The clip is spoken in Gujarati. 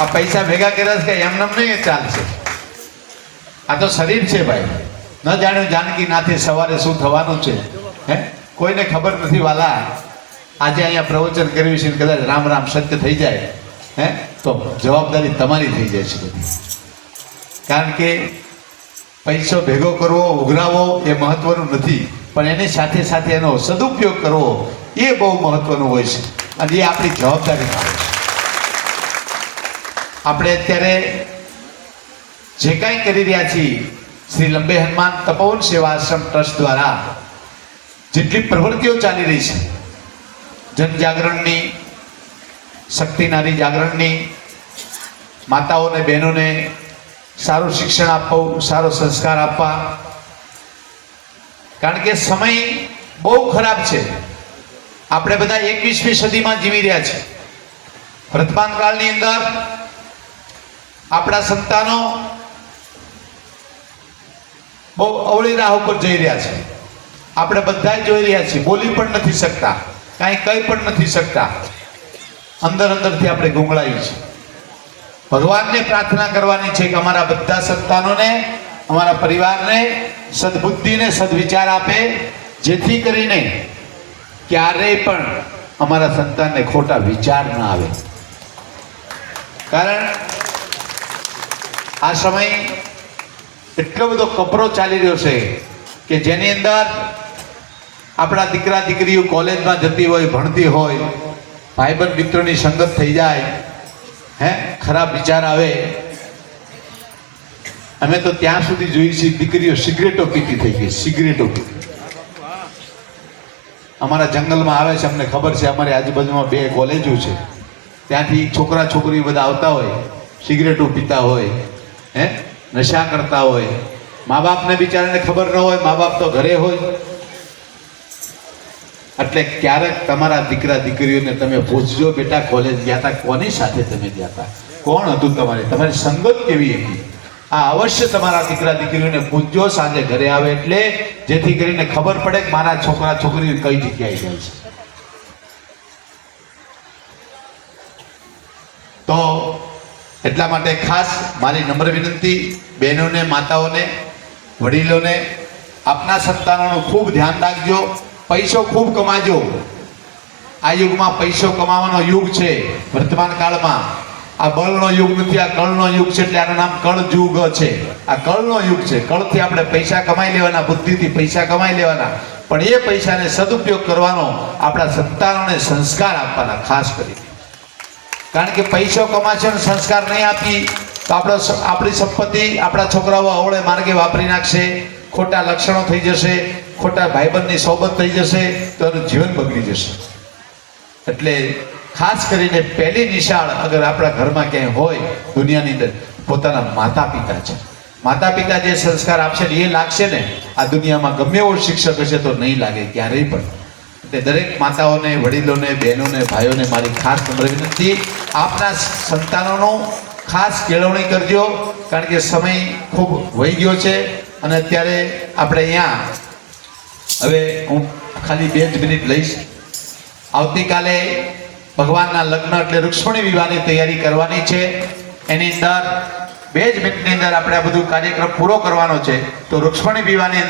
આ પૈસા ભેગા કર્યા છે કે એમને નહીં ચાલશે. આ તો શરીર છે ભાઈ. ન જાણ્યું જાનકી નાથે સવારે શું થવાનું છે, હે કોઈને ખબર નથી વાલા. આજે અહીંયા પ્રવચન કર્યું છે, કદાચ રામ રામ સત્ય થઈ જાય, હે તો જવાબદારી તમારી થઈ જાય છે બધી. કારણ કે પૈસો ભેગો કરવો, ઉઘરાવો એ મહત્વનું નથી, પણ એની સાથે સાથે એનો સદુપયોગ કરવો એ બહુ મહત્વનું હોય છે, અને એ આપણી જવાબદારી આવે છે. આપણે અત્યારે જે કાંઈ કરી રહ્યા છીએ, શ્રી લંબે હનુમાન તપોવન સેવા આશ્રમ ટ્રસ્ટ દ્વારા જેટલી પ્રવૃત્તિઓ ચાલી રહી છે, જનજાગરણની, શક્તિ નારી જાગરણની, માતાઓને બહેનોને સારું શિક્ષણ આપવું, સારો સંસ્કાર આપવા. કારણ કે સમય બહુ ખરાબ છે. આપણે બધા 21મી સદીમાં જીવી રહ્યા છે. વર્તમાન કાળની અંદર આપણા સંતાનો બહુ અવળી રાહ ઉપર જઈ રહ્યા છે. આપણે બધા જોઈ રહ્યા છીએ. બોલી પણ નથી શકતા, કાંઈ કહી પણ નથી શકતા. અંદર અંદરથી આપણે ગુંગળાઈએ છીએ. ભગવાનને પ્રાર્થના કરવાની છે કે અમારા બધા સંતાનોને, અમારા પરિવારને સદબુદ્ધિને સદવિચાર આપે, જેથી કરીને ક્યારેય પણ અમારા સંતાનને ખોટા વિચાર ના આવે. કારણ આ સમય એટલો બધો કપરો ચાલી રહ્યો છે કે જેની અંદર આપણા દીકરા દીકરીઓ કોલેજમાં જતી હોય, ભણતી હોય, ભાઈબંધ મિત્રોની સંગત થઈ જાય, હે ખરાબ વિચાર આવે. અમે તો ત્યાં સુધી જોઈ છે દીકરીઓ સિગરેટો પીતી થઈ ગઈ, સિગરેટો પીતી. અમારા જંગલમાં આવે છે, અમને ખબર છે. અમારી આજુબાજુમાં 2 કોલેજો છે, ત્યાંથી છોકરા છોકરી બધા આવતા હોય, સિગરેટો પીતા હોય, હે નશા કરતા હોય. મા બાપને બિચારાને ખબર ન હોય, મા બાપ તો ઘરે હોય. એટલે ક્યારેક તમારા દીકરા દીકરીઓને તમે પૂછજો, બેટા કોલેજ ગયા હતા, કોની સાથે તમે ગયા હતા, કોણ હતું તમારી સંગત કેવી હતી. આ અવશ્ય તમારા દીકરા દીકરીઓને પૂછજો સાંજે ઘરે આવે એટલે, જેથી કરીને ખબર પડે કે મારા છોકરા છોકરીઓ કઈ જગ્યાએ જાય છે. તો એટલા માટે ખાસ મારી નમ્ર વિનંતી, બહેનોને, માતાઓને, વડીલોને, આપના સંતાનોનું ખૂબ ધ્યાન રાખજો. પૈસો ખૂબ કમાજો. આ યુગમાં પૈસો કમાવાનો યુગ છે. વર્તમાન કાળમાં આ બળનો યુગ નથી, આ કળનો યુગ છે. એટલે આનું નામ કળયુગ છે. આ કળનો યુગ છે. કળથી આપણે પૈસા કમાઈ લેવાના, બુદ્ધિથી પૈસા કમાઈ લેવાના, પણ એ પૈસાને સદુપયોગ કરવાનો, આપણા સંતાનોને સંસ્કાર આપવાના ખાસ કરી. કારણ કે પૈસો કમાશે અને સંસ્કાર નહીં આપી તો આપણી સંપત્તિ આપણા છોકરાઓ અવળે માર્ગે વાપરી નાખશે, ખોટા લક્ષણો થઈ જશે, ખોટા ભાઈબંધની સોબત થઈ જશે, તો એનું જીવન બગડી જશે. એટલે ખાસ કરીને પહેલી નિશાળ અગર આપણા ઘરમાં ક્યાંય હોય દુનિયાની અંદર, પોતાના માતા પિતા છે. માતા પિતા જે સંસ્કાર આપશે ને એ લાગશે ને, આ દુનિયામાં ગમે એવો શિક્ષક હશે તો નહીં લાગે ક્યારેય પણ. એટલે દરેક માતાઓને, વડીલોને, બહેનોને, ભાઈઓને મારી ખાસ નમ્ર વિનંતી, આપના સંતાનોનો ખાસ કેળવણી કરજો. કારણ કે સમય ખૂબ વહી ગયો છે. અને અત્યારે આપણે અહીંયા હવે હું ખાલી 2 જ મિનિટ લઈશ. આવતીકાલે ભગવાનના લગ્ન એટલે રૂક્ષ્મણી વિવાહની તૈયારી કરવાની છે. એની અંદર 2 જ મિનિટની અંદર આપણે આ બધું કાર્યક્રમ પૂરો કરવાનો છે. તો રૂક્ષ્મણી વિવાહની